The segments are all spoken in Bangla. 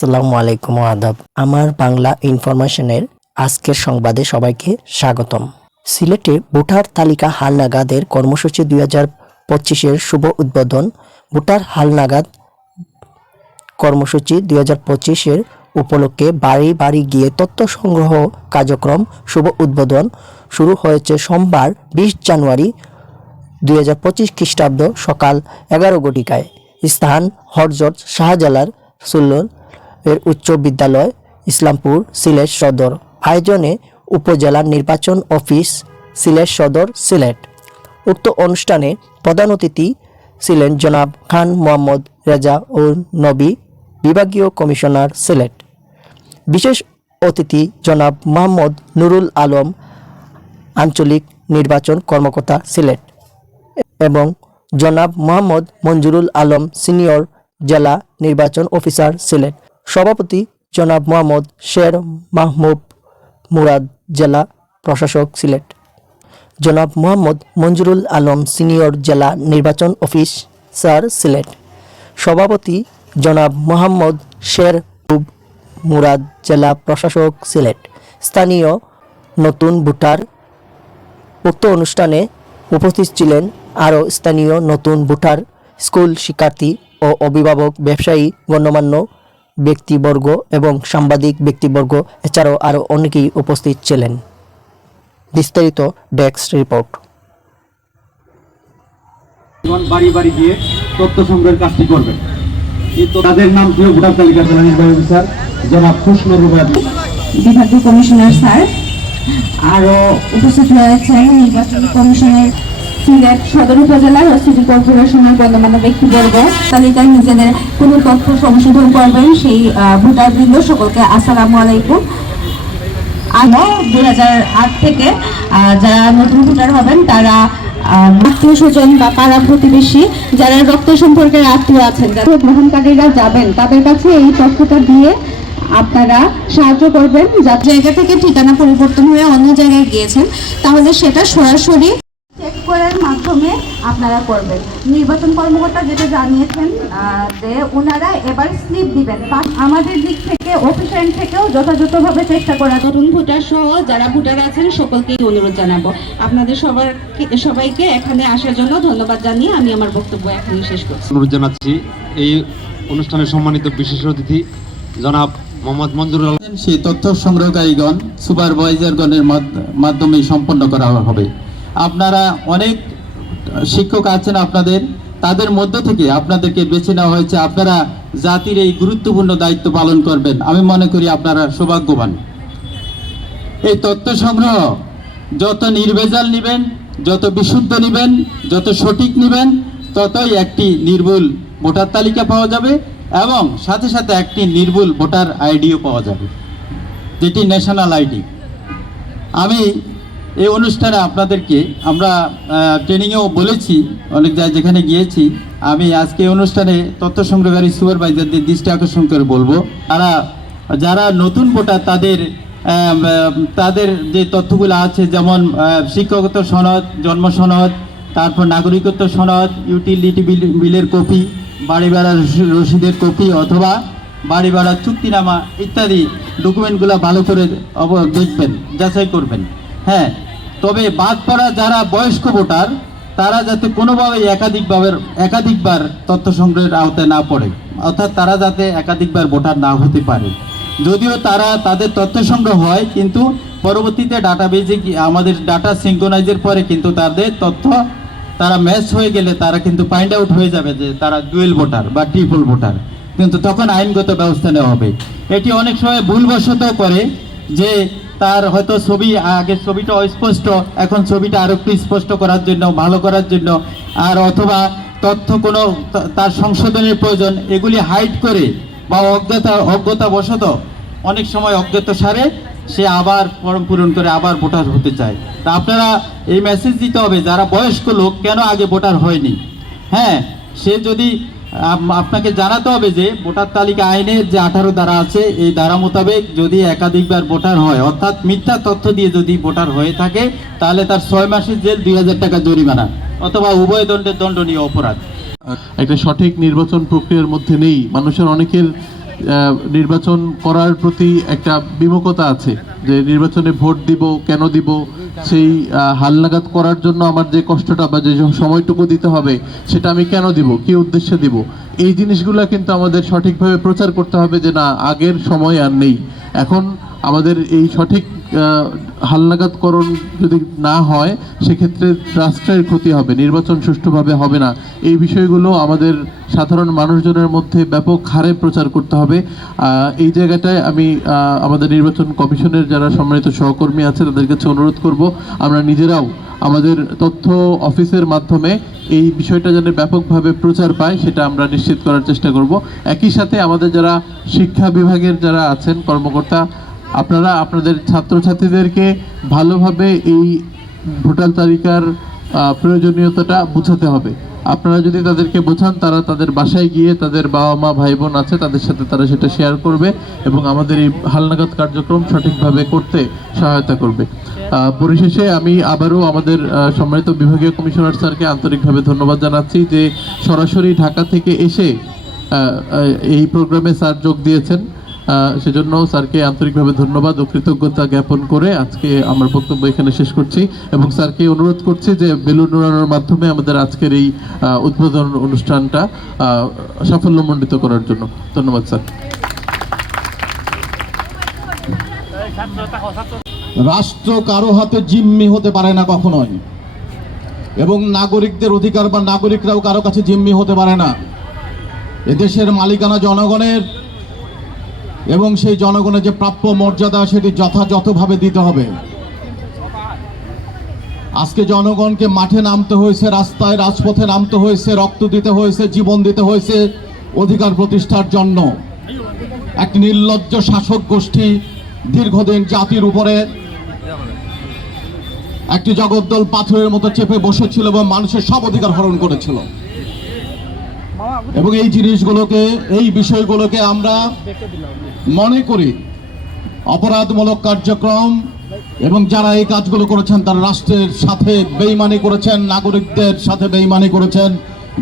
আসসালামু আলাইকুম ও আদাব। আমার বাংলা ইনফরমেশনের আজকের সংবাদে সবাইকে স্বাগতম। সিলেটে ভোটার তালিকা হালনাগাদের কর্মসূচি 2025-এর শুভ উদ্বোধন। ভোটার হালনাগাদ কর্মসূচি 2025-এর উপলক্ষে বাড়ি বাড়ি গিয়ে তথ্য সংগ্রহ কার্যক্রম শুভ উদ্বোধন শুরু হয়েছে সোমবার 20 জানুয়ারি 2025 খ্রিস্টাব্দ সকাল 11 ঘটিকায়। স্থান হযরত শাহজালাল সুল্লুল এর উচ্চ বিদ্যালয়, ইসলামপুর, সিলেট সদর। আয়োজনে উপজেলা নির্বাচন অফিস, সিলেট সদর, সিলেট। উক্ত অনুষ্ঠানে প্রধান অতিথি ছিলেন জনাব খান মোহাম্মদ রেজা ও নবী, বিভাগীয় কমিশনার, সিলেট। বিশেষ অতিথি জনাব মোহাম্মদ নুরুল আলম, আঞ্চলিক নির্বাচন কর্মকর্তা, সিলেট, এবং জনাব মোহাম্মদ মঞ্জুরুল আলম, সিনিয়র জেলা নির্বাচন অফিসার, সিলেট। সভাপতি জনাব মোহাম্মদ শের মাহমুদ মুরাদ, জেলা প্রশাসক, সিলেট। জনাব মোহাম্মদ মঞ্জুরুল আলম, সিনিয়র জেলা নির্বাচন অফিসার, সিলেট। সভাপতি জনাব মোহাম্মদ শের মুরাদ, জেলা প্রশাসক, সিলেট। স্থানীয় নতুন ভোটার। উক্ত অনুষ্ঠানে উপস্থিত ছিলেন আরও স্থানীয় নতুন ভোটার, স্কুল শিক্ষার্থী ও অভিভাবক, ব্যবসায়ী, গণ্যমান্য ব্যক্তিবর্গ এবং সাংবাদিক ব্যক্তিবর্গ, এছাড়াও আরও অনেকেই উপস্থিত ছিলেন। বিস্তারিত ডেস্ক রিপোর্ট। বাড়ি বাড়ি গিয়ে তথ্য সংগ্রহের কাজটি করবেন। তাদের নাম ছিল ভোটার তালিকা নির্বাহী অফিসার জনাব খুশনূর রুবাইয়া, বিভাগীয় কমিশনার স্যার, আরও উপস্থিত রয়েছেন নির্বাচন কমিশনের সিলেট সদর উপজেলার ও সিটি কর্পোরেশনের গণ্যমান্য ব্যক্তিবর্গ। তালিকায় নিজেদের কোনো তথ্য সংশোধন করবেন সেই ভোটারবৃন্দ, সকলকে আসসালামু আলাইকুম। আমরা 2008 থেকে যারা নতুন ভোটার হবেন তারা আত্মীয় স্বজন বা পাড়া প্রতিবেশী যারা রক্ত সম্পর্কের আত্মীয় আছেন, যারা গ্রহণকারীরা যাবেন তাদের কাছে এই তথ্যটা দিয়ে আপনারা সাহায্য করবেন। যার জায়গা থেকে ঠিকানা পরিবর্তন হয়ে অন্য জায়গায় গিয়েছেন তাহলে সেটা সরাসরি চেক করার মাধ্যমে আপনারা করবেন। নির্বাচন কর্মকর্তা যেটা জানিয়েছেন যে ওনারা এবার স্লিপ দিবেন। আমাদের দিক থেকে অফিসিয়াল থেকেও যথাযথভাবে চেষ্টা করা। নতুন ভোটার সহ যারা ভোটার আছেন সকলকেই অনুরোধ জানাবো। আপনাদের সবাইকে এখানে আসার জন্য ধন্যবাদ জানিয়ে আমি আমার বক্তব্য এখানে শেষ করছি। অনুরোধ জানাচ্ছি এই অনুষ্ঠানের সম্মানিত বিশেষ অতিথি জনাব মোহাম্মদ মঞ্জুরুল আলম, সেই তথ্য সংগ্রহকারীগণ সুপারভাইজারগণের মাধ্যমে সম্পন্ন করা হবে। আপনারা অনেক শিক্ষক আছেন আপনাদের, তাদের মধ্য থেকে আপনাদেরকে বেছে নেওয়া হয়েছে। আপনারা জাতির এই গুরুত্বপূর্ণ দায়িত্ব পালন করবেন। আমি মনে করি আপনারা সৌভাগ্যবান। এই তথ্য সংগ্রহ যত নির্ভেজাল নেবেন, যত বিশুদ্ধ নেবেন, যত সঠিক নেবেন, ততই একটি নির্ভুল ভোটার তালিকা পাওয়া যাবে এবং সাথে সাথে একটি নির্ভুল ভোটার আইডিও পাওয়া যাবে, যেটি ন্যাশনাল আইডি। আমি এই অনুষ্ঠানে আপনাদেরকে আমরা ট্রেনিংয়েও বলেছি, অনেক জায়গায় যেখানে গিয়েছি, আমি আজকে অনুষ্ঠানে তথ্য সংগ্রহকারী সুপারভাইজারদের দৃষ্টি আকর্ষণ করে বলবো, যারা নতুন ভোটার তাদের যে তথ্যগুলো আছে, যেমন শিক্ষাগত সনদ, জন্ম সনদ, তারপর নাগরিকত্ব সনদ, ইউটিলিটি বিলের কপি, বাড়ি ভাড়া রসিদের কপি অথবা বাড়ি ভাড়া চুক্তিনামা ইত্যাদি ডকুমেন্টগুলো ভালো করে দেখবেন, যাচাই করবেন। হ্যাঁ, তবে বাদ পড়া যারা বয়স্ক ভোটার তারা যাতে কোনোভাবে একাধিকবার তথ্য সংগ্রহের আওতায় না পড়ে, অর্থাৎ তারা যাতে একাধিকবার ভোটার না হতে পারে। যদিও তাদের তথ্য সংগ্রহ হয়, কিন্তু পরবর্তীতে ডাটাবেজে আমাদের ডাটা সিঙ্ক্রোনাইজের পরে কিন্তু তাদের তথ্য তারা ম্যাচ হয়ে গেলে তারা কিন্তু ফাইন্ড আউট হয়ে যাবে যে তারা ডুয়েল ভোটার বা ট্রিপল ভোটার, কিন্তু তখন আইনগত ব্যবস্থা নেওয়া হবে। এটি অনেক সময় ভুলবশত করে যে তার হয়তো আগের ছবিটা অস্পষ্ট, এখন ছবিটা আরো একটু স্পষ্ট করার জন্য, ভালো করার জন্য, আর অথবা তথ্য কোনো তার সংশোধনের প্রয়োজন, এগুলি হাইড করে বা অজ্ঞতাবশত অনেক সময় অজ্ঞাত সারে সে আবার ফর্ম পূরণ করে আবার ভোটার হতে চায়। তা আপনারা এই মেসেজ দিতে হবে, যারা বয়স্ক লোক কেন আগে ভোটার হয়নি, হ্যাঁ, সে যদি আপনাকে জানাতে হবে যে ভোটার তালিকা আইনের যে 18 ধারা আছে, এই ধারা মোতাবেক যদি একাধিকবার ভোটার হয়, অর্থাৎ মিথ্যা তথ্য দিয়ে যদি ভোটার হয়ে থাকে, তাহলে তার 6 মাসের জেল, 2000 টাকা জরিমানা অথবা উভয় দণ্ডনীয় অপরাধ। একটা সঠিক নির্বাচন প্রক্রিয়ার মধ্যে নেই। মানুষের অনেকের নির্বাচন করার প্রতি একটা বিমুখতা আছে, যে নির্বাচনে ভোট দিব, কেন দিব, সেই হালনাগাদ করার জন্য আমার যে কষ্টটা বা যে সময়টুকু দিতে হবে সেটা আমি কেন দিব, কি উদ্দেশ্যে দিব, এই জিনিসগুলো কিন্তু আমাদের সঠিকভাবে প্রচার করতে হবে যে না, আগের সময় আর নেই। এখন আমাদের এই সঠিক হালনাগাদকরণ যদি না হয় সেক্ষেত্রে রাষ্ট্রের ক্ষতি হবে, নির্বাচন সুষ্ঠুভাবে হবে না। এই বিষয়গুলো আমাদের সাধারণ মানুষজনের মধ্যে ব্যাপক হারে প্রচার করতে হবে। এই জায়গাটায় আমি আমাদের নির্বাচন কমিশনের যারা সম্মানিত সহকর্মী আছে তাদের কাছে অনুরোধ করব, আমরা নিজেরাও আমাদের তথ্য অফিসের মাধ্যমে এই বিষয়টা যেন ব্যাপকভাবে প্রচার পায় সেটা আমরা নিশ্চিত করার চেষ্টা করব। একই সাথে আমাদের যারা শিক্ষা বিভাগের যারা আছেন কর্মকর্তা, আপনারা আপনাদের ছাত্রছাত্রীদেরকে ভালোভাবে এই ভোটার তালিকার প্রয়োজনীয়তাটা বোঝাতে হবে। আপনারা যদি তাদেরকে বোঝান, তারা তাদের বাসায় গিয়ে তাদের বাবা মা ভাই বোন আছে তাদের সাথে তারা সেটা শেয়ার করবে এবং আমাদের এই হালনাগাদ কার্যক্রম সঠিকভাবে করতে সহায়তা করবে। পরিশেষে আমি আবারও আমাদের সম্মানিত বিভাগীয় কমিশনার স্যারকে আন্তরিকভাবে ধন্যবাদ জানাচ্ছি যে সরাসরি ঢাকা থেকে এসে এই প্রোগ্রামে স্যার যোগ দিয়েছেন। সেজন্য স্যারকে আন্তরিকভাবে ধন্যবাদ ও কৃতজ্ঞতা জ্ঞাপন করে আজকে আমার বক্তব্য এখানে শেষ করছি এবং স্যারকে অনুরোধ করছি যে বেলুন উড়ানোর মাধ্যমে আমাদের আজকের এই উদ্বোধন অনুষ্ঠানটা সাফল্যমণ্ডিত করার জন্য। ধন্যবাদ স্যার। রাষ্ট্র কারো হাতে জিম্মি হতে পারে না কখনোই, এবং নাগরিকদের অধিকার বা নাগরিকরাও কারো কাছে জিম্মি হতে পারে না। এদেশের মালিকানা জনগণের এবং সেই জনগণের যে প্রাপ্য মর্যাদা সেটি যথাযথভাবে দিতে হবে। আজকে জনগণকে মাঠে নামতে হয়েছে, রাস্তায় রাজপথে নামতে হয়েছে, রক্ত দিতে হয়েছে, জীবন দিতে হয়েছে অধিকার প্রতিষ্ঠার জন্য। এক নির্লজ্জ শাসক গোষ্ঠী দীর্ঘদিন জাতির উপরে একটি জগদ্দল পাথরের মতো চেপে বসেছিল এবং মানুষের সব অধিকার হরণ করেছিল। এবং এই জিনিসগুলোকে, এই বিষয়গুলোকে আমরা মনে করি অপরাধমূলক কার্যক্রম, এবং যারা এই কাজগুলো করেছেন তারা রাষ্ট্রের সাথে বেইমানি করেছেন, নাগরিকদের সাথে বেইমানি করেছেন,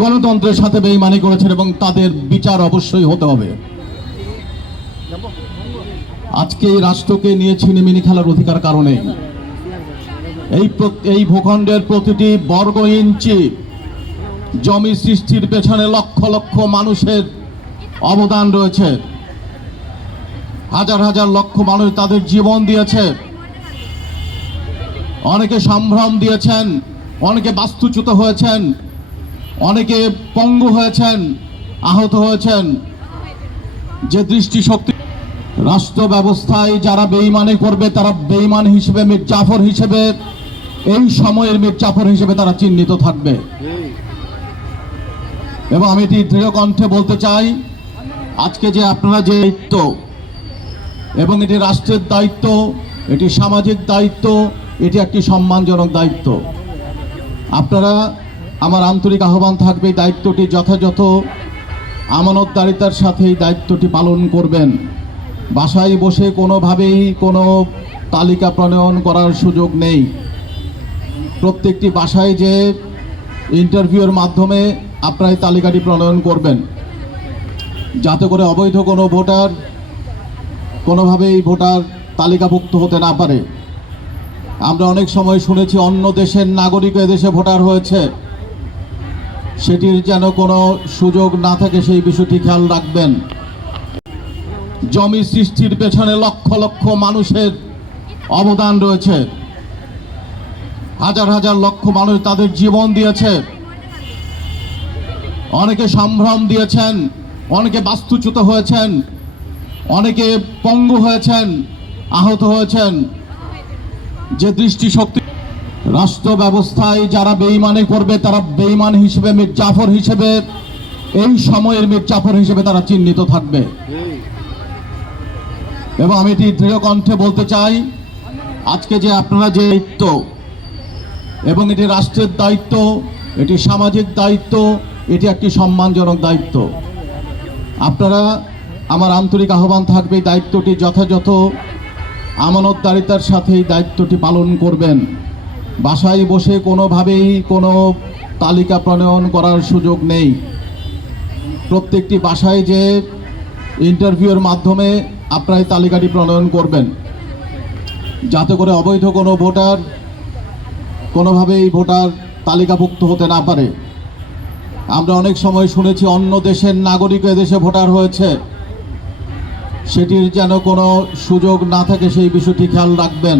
গণতন্ত্রের সাথে বেইমানি করেছেন এবং তাদের বিচার অবশ্যই হতে হবে। আজকে এই রাষ্ট্রকে নিয়ে ছিনিমিনি খেলার অধিকার কারণে এই ভূখণ্ডের প্রতিটি বর্গ ইঞ্চি জমি সৃষ্টির পেছনে লক্ষ লক্ষ মানুষের অবদান রয়েছে। হাজার হাজার লক্ষ মানুষ তাদের জীবন দিয়েছে, অনেকে সম্ভ্রম দিয়েছেন, অনেকে বাস্তুচ্যুত হয়েছেন, অনেকে পঙ্গু হয়েছেন, আহত হয়েছেন। যে দৃষ্টিশক্তি রাষ্ট্র ব্যবস্থায় যারা বেঈমানি করবে তারা বেঈমান হিসেবে, মির্জাফর হিসেবে, এই সময়ের মির্জাফর হিসেবে তারা চিহ্নিত থাকবে। এবং আমি এটি দৃঢ় কণ্ঠে বলতে চাই, আজকে যে আপনারা যে দায়িত্ব, এবং এটি রাষ্ট্রের দায়িত্ব, এটি সামাজিক দায়িত্ব, এটি একটি সম্মানজনক দায়িত্ব। আপনারা, আমার আন্তরিক আহ্বান থাকবে এই দায়িত্বটি যথাযথ আমানতদারিতার সাথে এই দায়িত্বটি পালন করবেন। বাসায় বসে কোনোভাবেই কোনো তালিকা প্রণয়ন করার সুযোগ নেই। প্রত্যেকটি বাসায় যে ইন্টারভিউয়ের মাধ্যমে আপনারা এই তালিকাটি প্রণয়ন করবেন, যাতে করে অবৈধ কোনো ভোটার কোনোভাবেই ভোটার তালিকাভুক্ত হতে না পারে। আমরা অনেক সময় শুনেছি অন্য দেশের নাগরিক এদেশে ভোটার হয়েছে, সেটির যেন কোনো সুযোগ না থাকে সেই বিষয়টি খেয়াল রাখবেন। জমি সৃষ্টির পেছনে লক্ষ লক্ষ মানুষের অবদান রয়েছে, হাজার হাজার লক্ষ মানুষ তাদের জীবন দিয়েছে, অনেকে সম্ভ্রম দিয়েছেন, অনেকে বাস্তুচ্যুত হয়েছেন, অনেকে পঙ্গু হয়েছেন, আহত হয়েছেন। যে দৃষ্টিশক্তি রাষ্ট্র ব্যবস্থায় যারা বেঈমানি করবে তারা বেঈমান হিসেবে, মির্জাফর হিসেবে, এই সময়ের মির্জাফর হিসেবে তারা চিহ্নিত থাকবে। এবং আমি এটি দৃঢ় কণ্ঠে বলতে চাই, আজকে যে আপনারা যে দায়িত্ব, এবং এটি রাষ্ট্রের দায়িত্ব, এটি সামাজিক দায়িত্ব, এটি একটি সম্মানজনক দায়িত্ব। আপনারা, আমার আন্তরিক আহ্বান থাকবে এই দায়িত্বটি যথাযথ আমানতদারিতার সাথে এই দায়িত্বটি পালন করবেন। বাসায় বসে কোনোভাবেই কোনো তালিকা প্রণয়ন করার সুযোগ নেই। প্রত্যেকটি বাসায় যে ইন্টারভিউয়ের মাধ্যমে আপনারা এই তালিকাটি প্রণয়ন করবেন, যাতে করে অবৈধ কোনো ভোটার কোনোভাবেই ভোটার তালিকাভুক্ত হতে না পারে। আমরা অনেক সময় শুনেছি অন্য দেশের নাগরিক এদেশে ভোটার হয়েছে, সেটির যেন কোনো সুযোগ না থাকে সেই বিষয়টি খেয়াল রাখবেন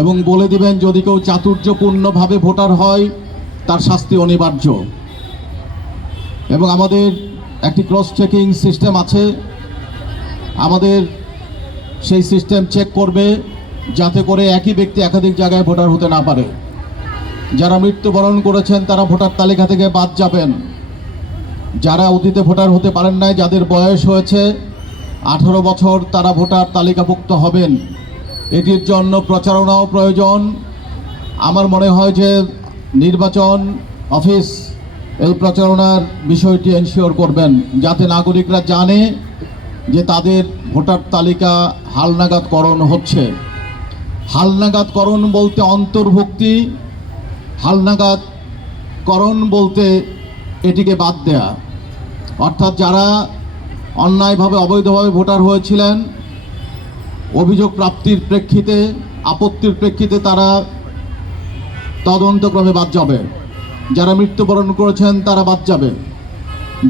এবং বলে দিবেন যদি কেউ চাতুর্যপূর্ণভাবে ভোটার হয় তার শাস্তি অনিবার্য। এবং আমাদের একটি ক্রস চেকিং সিস্টেম আছে, আমাদের সেই সিস্টেম চেক করবে যাতে করে একই ব্যক্তি একাধিক জায়গায় ভোটার হতে না পারে। যারা মৃত্যুবরণ করেছেন তারা ভোটার তালিকা থেকে বাদ যাবেন। যারা অতীতে ভোটার হতে পারেন নাই, যাদের বয়স হয়েছে 18 বছর, তারা ভোটার তালিকাভুক্ত হবেন। এটির জন্য প্রচারণাও প্রয়োজন। আমার মনে হয় যে নির্বাচন অফিস এই প্রচারণার বিষয়টি এনশিওর করবেন, যাতে নাগরিকরা জানে যে তাদের ভোটার তালিকা হালনাগাদকরণ হচ্ছে। হালনাগাদকরণ বলতে অন্তর্ভুক্তি, হালনাগাদকরণ বলতে এটিকে বাদ দেয়া। অর্থাৎ যারা অন্যায়ভাবে অবৈধভাবে ভোটার হয়েছিলেন, অভিযোগ প্রাপ্তির প্রেক্ষিতে, আপত্তির প্রেক্ষিতে তারা তদন্তক্রমে বাদ যাবে। যারা মৃত্যুবরণ করেছেন তারা বাদ যাবে।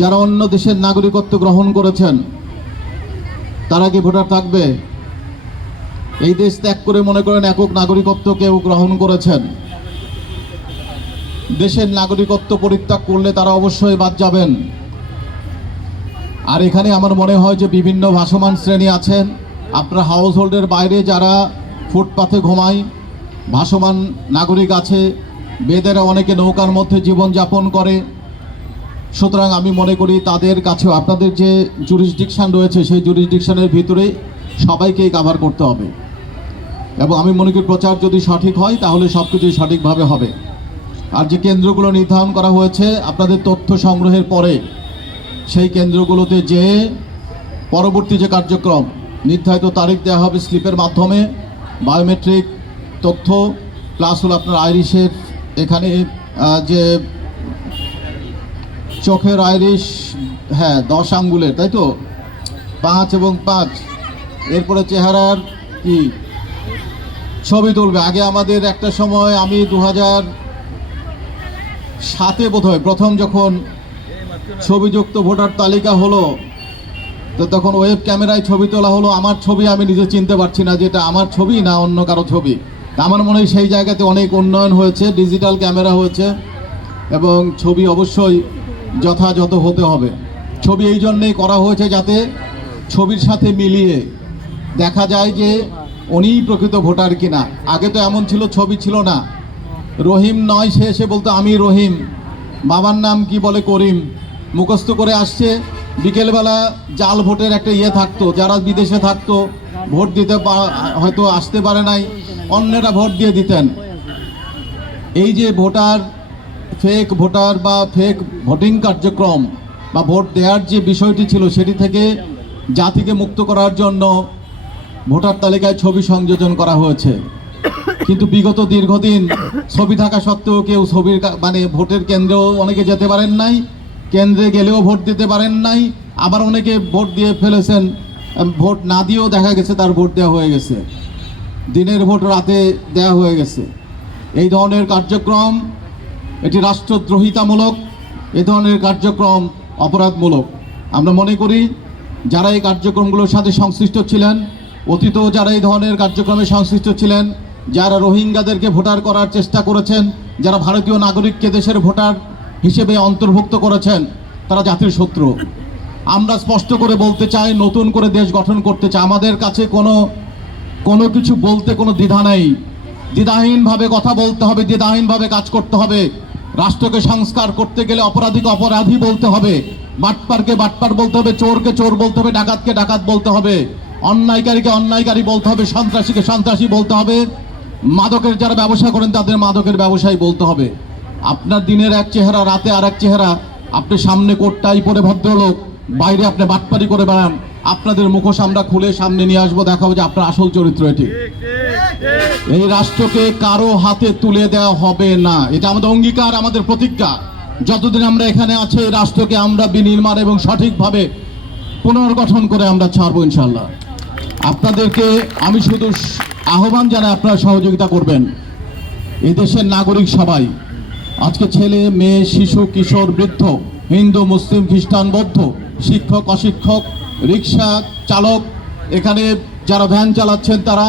যারা অন্য দেশের নাগরিকত্ব গ্রহণ করেছেন তারা কি ভোটার থাকবে? এই দেশ ত্যাগ করে মনে করেন একক নাগরিকত্ব কেউ গ্রহণ করেছেন, দেশের নাগরিকত্ব পরিত্যাগ করলে তারা অবশ্যই বাদ যাবেন। আর এখানে আমার মনে হয় যে বিভিন্ন ভাসমান শ্রেণী আছেন। আপনার হাউস হোল্ডের বাইরে যারা ফুটপাথে ঘুমায়, ভাসমান নাগরিক আছে, বেদেরা অনেকে নৌকার মধ্যে জীবনযাপন করে। সুতরাং আমি মনে করি তাদের কাছেও আপনাদের যে জুরিসডিকশন রয়েছে সেই জুরিসডিকশনের ভিতরে সবাইকেই কভার করতে হবে। এবং আমি মনে করি প্রচার যদি সঠিক হয় তাহলে সব কিছুই সঠিকভাবে হবে। আর যে কেন্দ্রগুলো নির্ধারণ করা হয়েছে আপনাদের তথ্য সংগ্রহের পরে সেই কেন্দ্রগুলোতে যে পরবর্তী যে কার্যক্রম নির্ধারিত তারিখ দেওয়া হবে স্লিপের মাধ্যমে, বায়োমেট্রিক তথ্য প্লাস হলো আপনার আইরিশের, এখানে যে চোখের আইরিশ, হ্যাঁ 10 আঙ্গুলের, তাই তো 5 এবং 5, এরপরে চেহারার কি ছবি তুলবে। আগে আমাদের একটা সময় আমি 2007-এ বোধহয় প্রথম যখন ছবিযুক্ত ভোটার তালিকা হলো, তো তখন ওয়েব ক্যামেরায় ছবি তোলা হলো। আমার ছবি আমি নিজে চিনতে পারছি না যে এটা আমার ছবি না অন্য কারো ছবি। আমার মনে হয় সেই জায়গাতে অনেক উন্নয়ন হয়েছে, ডিজিটাল ক্যামেরা হয়েছে এবং ছবি অবশ্যই যথাযথ হতে হবে। ছবি এই জন্যেই করা হয়েছে যাতে ছবির সাথে মিলিয়ে দেখা যায় যে উনিই প্রকৃত ভোটার কিনা। আগে তো এমন ছিল, ছবি ছিল না, রহিম নয়, সে এসে বলতো আমি রহিম, বাবার নাম কি বলে করিম, মুখস্থ করে আসছে। বিকেলবেলা জাল ভোটের একটা থাকতো, যারা বিদেশে থাকতো ভোট দিতে হয়তো আসতে পারে নাই, অন্যরা ভোট দিয়ে দিতেন। এই যে ভোটার ফেক ভোটার বা ফেক ভোটিং কার্যক্রম বা ভোট দেওয়ার যে বিষয়টি ছিল সেটি থেকে জাতিকে মুক্ত করার জন্য ভোটার তালিকায় ছবি সংযোজন করা হয়েছে। কিন্তু বিগত দীর্ঘদিন ছবি থাকা সত্ত্বেও কেউ ছবির মানে ভোটের কেন্দ্রেও অনেকে যেতে পারেন নাই, কেন্দ্রে গেলেও ভোট দিতে পারেন নাই, আবার অনেকে ভোট দিয়ে ফেলেছেন, ভোট না দিয়েও দেখা গেছে তার ভোট দেওয়া হয়ে গেছে, দিনের ভোট রাতে দেওয়া হয়ে গেছে। এই ধরনের কার্যক্রম এটি রাষ্ট্রদ্রোহিতামূলক, এই ধরনের কার্যক্রম অপরাধমূলক। আমরা মনে করি যারা এই কার্যক্রমগুলোর সাথে সংশ্লিষ্ট ছিলেন, অতীতেও যারা এই ধরনের কার্যক্রমে সংশ্লিষ্ট ছিলেন, যারা রোহিঙ্গাদেরকে ভোটার করার চেষ্টা করেছেন, যারা ভারতীয় নাগরিককে দেশের ভোটার হিসেবে অন্তর্ভুক্ত করেছেন, তারা জাতির শত্রু। আমরা স্পষ্ট করে বলতে চাই, নতুন করে দেশ গঠন করতে চাই। আমাদের কাছে কোনো কিছু বলতে কোনো দ্বিধা নেই। দ্বিধাহীনভাবে কথা বলতে হবে, দ্বিধাহীনভাবে কাজ করতে হবে। রাষ্ট্রকে সংস্কার করতে গেলে অপরাধীকে অপরাধী বলতে হবে, বাটপারকে বাটপার বলতে হবে, চোরকে চোর বলতে হবে, ডাকাতকে ডাকাত বলতে হবে, অন্যায়কারীকে অন্যায়কারী বলতে হবে, সন্ত্রাসীকে সন্ত্রাসী বলতে হবে, মাদকের যারা ব্যবসা করেন তাদের মাদকের ব্যবসায়ী বলতে হবে। আপনার দিনের এক চেহারা, রাতে আর এক চেহারা। আপনি সামনে কোটটাই পরে ভদ্রলোক, বাইরে আপনি বাটপারি করে বেড়ান। আপনাদের মুখোশ আমরা খুলে সামনে নিয়ে আসবো, দেখাবো যে আপনার আসল চরিত্র এটি। এই রাষ্ট্রকে কারো হাতে তুলে দেওয়া হবে না, এটা আমাদের অঙ্গীকার, আমাদের প্রতিজ্ঞা। যতদিন আমরা এখানে আছি এই রাষ্ট্রকে আমরা বিনির্মাণ এবং সঠিকভাবে পুনর্গঠন করে আমরা ছাড়বো ইনশাল্লাহ। আপনাদেরকে আমি শুধু আহ্বান জানাই, আপনারা সহযোগিতা করবেন। এদেশের নাগরিক সবাই, আজকে ছেলে মেয়ে, শিশু, কিশোর, বৃদ্ধ, হিন্দু, মুসলিম, খ্রিস্টান, বৌদ্ধ, শিক্ষক, অশিক্ষক, রিক্সা চালক, এখানে যারা ভ্যান চালাচ্ছেন তারা,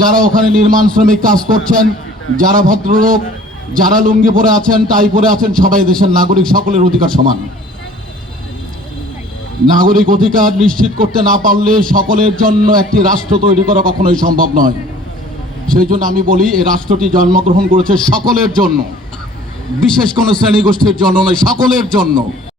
যারা ওখানে নির্মাণ শ্রমিক কাজ করছেন, যারা ভদ্রলোক, যারা লুঙ্গি পরে আছেন, টাই পরে আছেন, সবাই দেশের নাগরিক, সকলের অধিকার সমান। নাগরিক অধিকার নিশ্চিত করতে না পারলে সকলের জন্য একটি রাষ্ট্র তৈরি করা কখনোই সম্ভব নয়। সেই জন্য আমি বলি, এই রাষ্ট্রটি জন্মগ্রহণ করেছে সকলের জন্য, বিশেষ কোনো শ্রেণীগোষ্ঠীর জন্য নয়, সকলের জন্য।